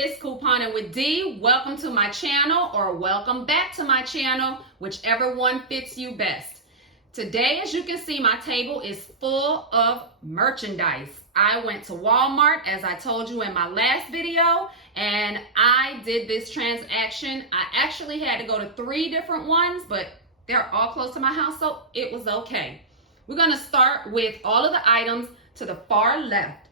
it's Couponing with D. Welcome to my channel, or welcome back to my channel, whichever one fits you best. Today, as you can see, my table is full of merchandise. I went to Walmart, as I told you in my last video, and I did this transaction. I actually had to go to 3 different ones, but they're all close to my house, so it was okay. We're going to start with all of the items to the far left.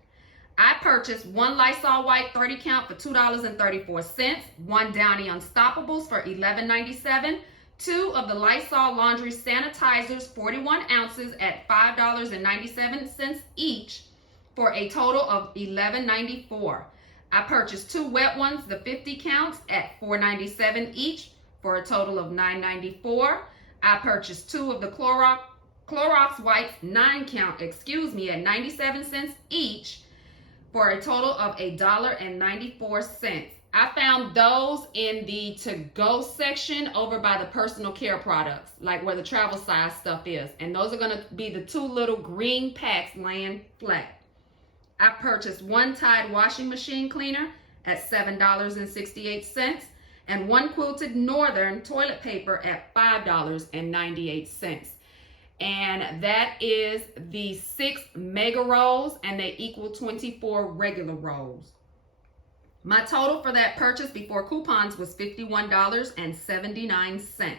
I purchased 1 Lysol wipe 30 count for $2.34, 1 Downy Unstoppables for $11.97, 2 of the Lysol laundry sanitizers 41 ounces at $5.97 each for a total of $11.94. I purchased 2 wet ones, the 50 counts at $4.97 each for a total of $9.94. I purchased 2 of the Clorox wipes 9 count, at 97 cents each, for a total of $1.94. I found those in the to-go section over by the personal care products, like where the travel size stuff is. And those are going to be the 2 little green packs laying flat. I purchased 1 Tide washing machine cleaner at $7.68 and 1 Quilted Northern toilet paper at $5.98. And that is the 6 mega rolls, and they equal 24 regular rolls. My total for that purchase before coupons was $51.79.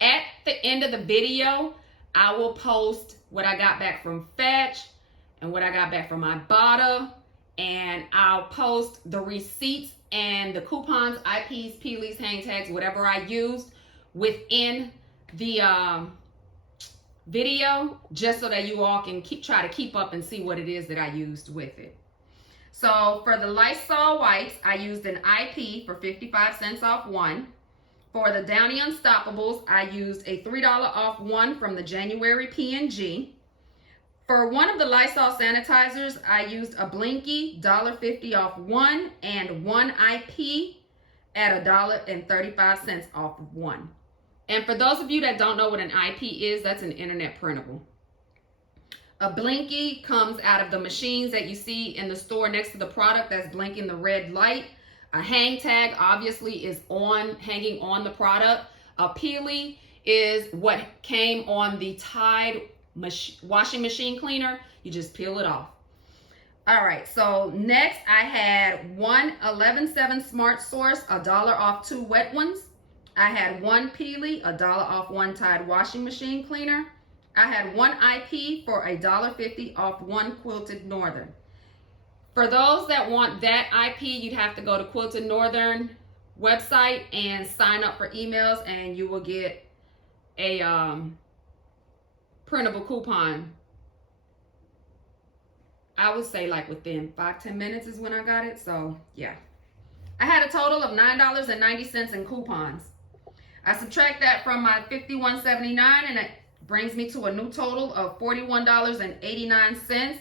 At the end of the video, I will post what I got back from Fetch and what I got back from Ibotta, and I'll post the receipts and the coupons, IPs, peelies, hang tags, whatever I used within the video, just so that you all can try to keep up and see what it is that I used with it. So for the Lysol wipes, I used an IP for 55 cents off 1. For the Downy Unstoppables, I used a $3 off 1 from the January P&G. For one of the Lysol sanitizers, I used a Blinky $1.50 off 1 and 1 IP at $1.35 off of 1. And for those of you that don't know what an IP is, that's an internet printable. A Blinky comes out of the machines that you see in the store next to the product that's blinking the red light. A hang tag obviously is hanging on the product. A peely is what came on the Tide washing machine cleaner. You just peel it off. All right, so next I had 1 11.7 Smart Source, $1 off 2 wet ones. I had 1 peely, $1 off 1 Tide washing machine cleaner. I had 1 IP for $1.50 off 1 Quilted Northern. For those that want that IP, you'd have to go to Quilted Northern website and sign up for emails, and you will get a printable coupon. I would say like within 5-10 minutes is when I got it. So yeah, I had a total of $9.90 in coupons. I subtract that from my $51.79, and it brings me to a new total of $41.89.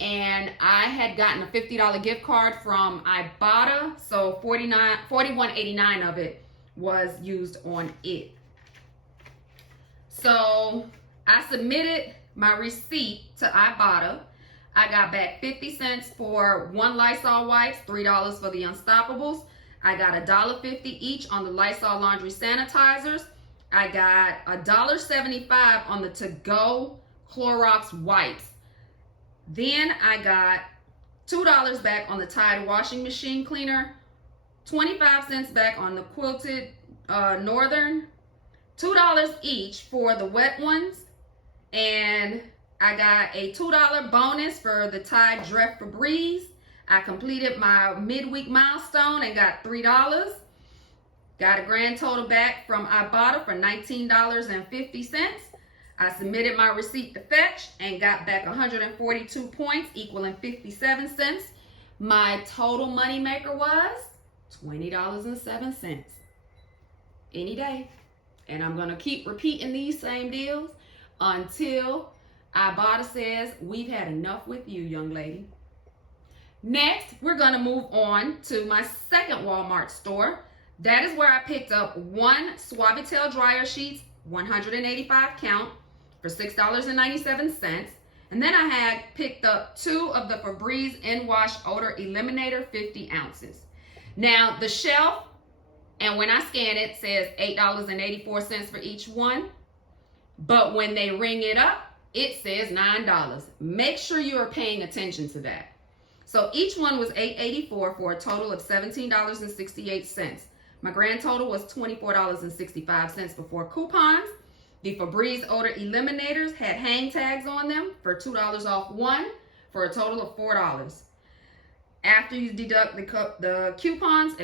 And I had gotten a $50 gift card from Ibotta, so $41.89 of it was used on it. So I submitted my receipt to Ibotta. I got back 50 cents for 1 Lysol wipes, $3 for the Unstoppables. I got $1.50 each on the Lysol laundry sanitizers. I got $1.75 on the to-go Clorox wipes. Then I got $2 back on the Tide washing machine cleaner, 25 cents back on the Quilted Northern, $2 each for the wet ones, and I got a $2 bonus for the Tide Dress Febreze. I completed my midweek milestone and got $3. Got a grand total back from Ibotta for $19.50. I submitted my receipt to Fetch and got back 142 points, equaling 57 cents. My total money maker was $20.07 any day. And I'm going to keep repeating these same deals until Ibotta says, we've had enough with you, young lady. Next, we're going to move on to my second Walmart store. That is where I picked up 1 Suavitel dryer sheets, 185 count, for $6.97, And then I had picked up 2 of the Febreze In-Wash Odor Eliminator 50 ounces. Now, the shelf, and when I scan it, says $8.84 for each one. But when they ring it up, it says $9. Make sure you are paying attention to that. So each one was $8.84 for a total of $17.68. My grand total was $24.65 before coupons. The Febreze Odor Eliminators had hang tags on them for $2 off one for a total of $4. After you deduct the coupons,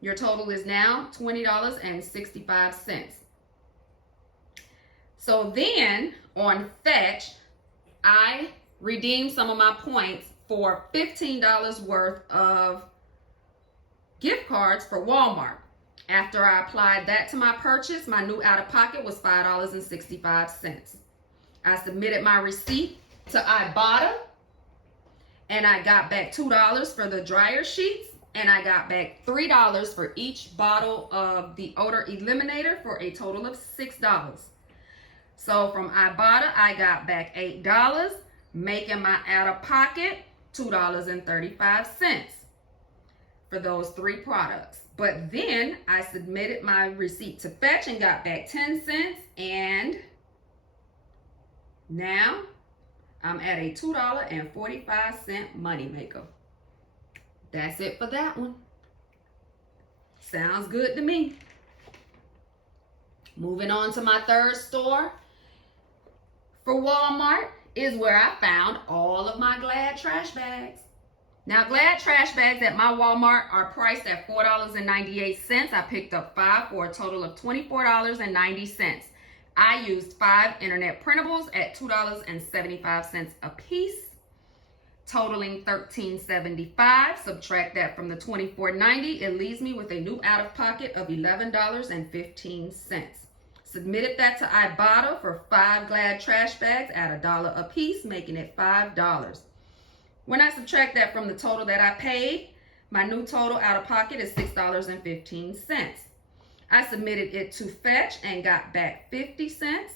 your total is now $20.65. So then on Fetch, I redeemed some of my points for $15 worth of gift cards for Walmart. After I applied that to my purchase, my new out-of-pocket was $5.65. I submitted my receipt to Ibotta, and I got back $2 for the dryer sheets, and I got back $3 for each bottle of the odor eliminator for a total of $6. So from Ibotta, I got back $8, making my out-of-pocket $2.35 for those 3 products. But then I submitted my receipt to Fetch and got back 10 cents, and now I'm at a $2.45 moneymaker. That's it for that one. Sounds good to me. Moving on to my third store for Walmart is where I found all of my Glad trash bags. Now, Glad trash bags at my Walmart are priced at $4.98. I picked up 5 for a total of $24.90. I used 5 internet printables at $2.75 a piece, totaling $13.75. Subtract that from the $24.90. It leaves me with a new out-of-pocket of $11.15. Submitted that to Ibotta for 5 Glad trash bags at $1 a piece, making it $5. When I subtract that from the total that I paid, my new total out of pocket is $6.15. I submitted it to Fetch and got back 50 cents,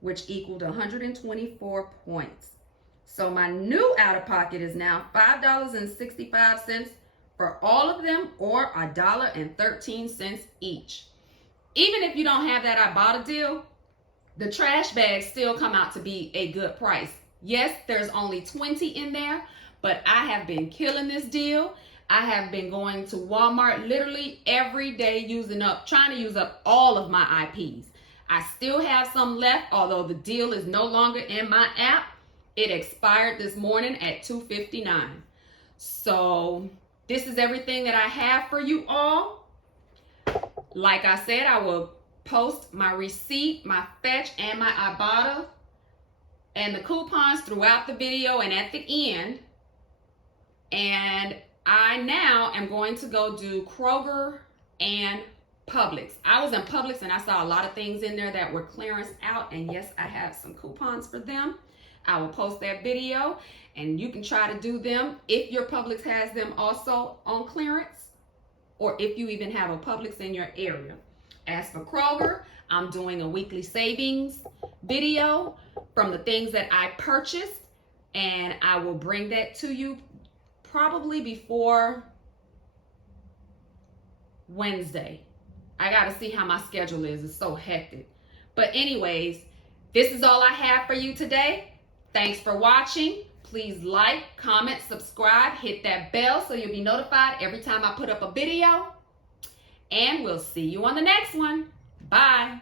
which equaled 124 points. So my new out of pocket is now $5.65 for all of them, or $1.13 each. Even if you don't have that Ibotta deal, the trash bags still come out to be a good price. Yes, there's only 20 in there, but I have been killing this deal. I have been going to Walmart literally every day trying to use up all of my IPs. I still have some left, although the deal is no longer in my app. It expired this morning at $2.59. So this is everything that I have for you all. Like I said, I will post my receipt, my Fetch, and my Ibotta and the coupons throughout the video and at the end. And I now am going to go do Kroger and Publix. I was in Publix and I saw a lot of things in there that were clearance out, and yes, I have some coupons for them. I will post that video and you can try to do them if your Publix has them also on clearance, or if you even have a Publix in your area. As for Kroger, I'm doing a weekly savings video from the things that I purchased, and I will bring that to you probably before Wednesday. I got to see how my schedule is. It's so hectic. But anyways, this is all I have for you today. Thanks for watching. Please like, comment, subscribe, hit that bell so you'll be notified every time I put up a video. And we'll see you on the next one. Bye.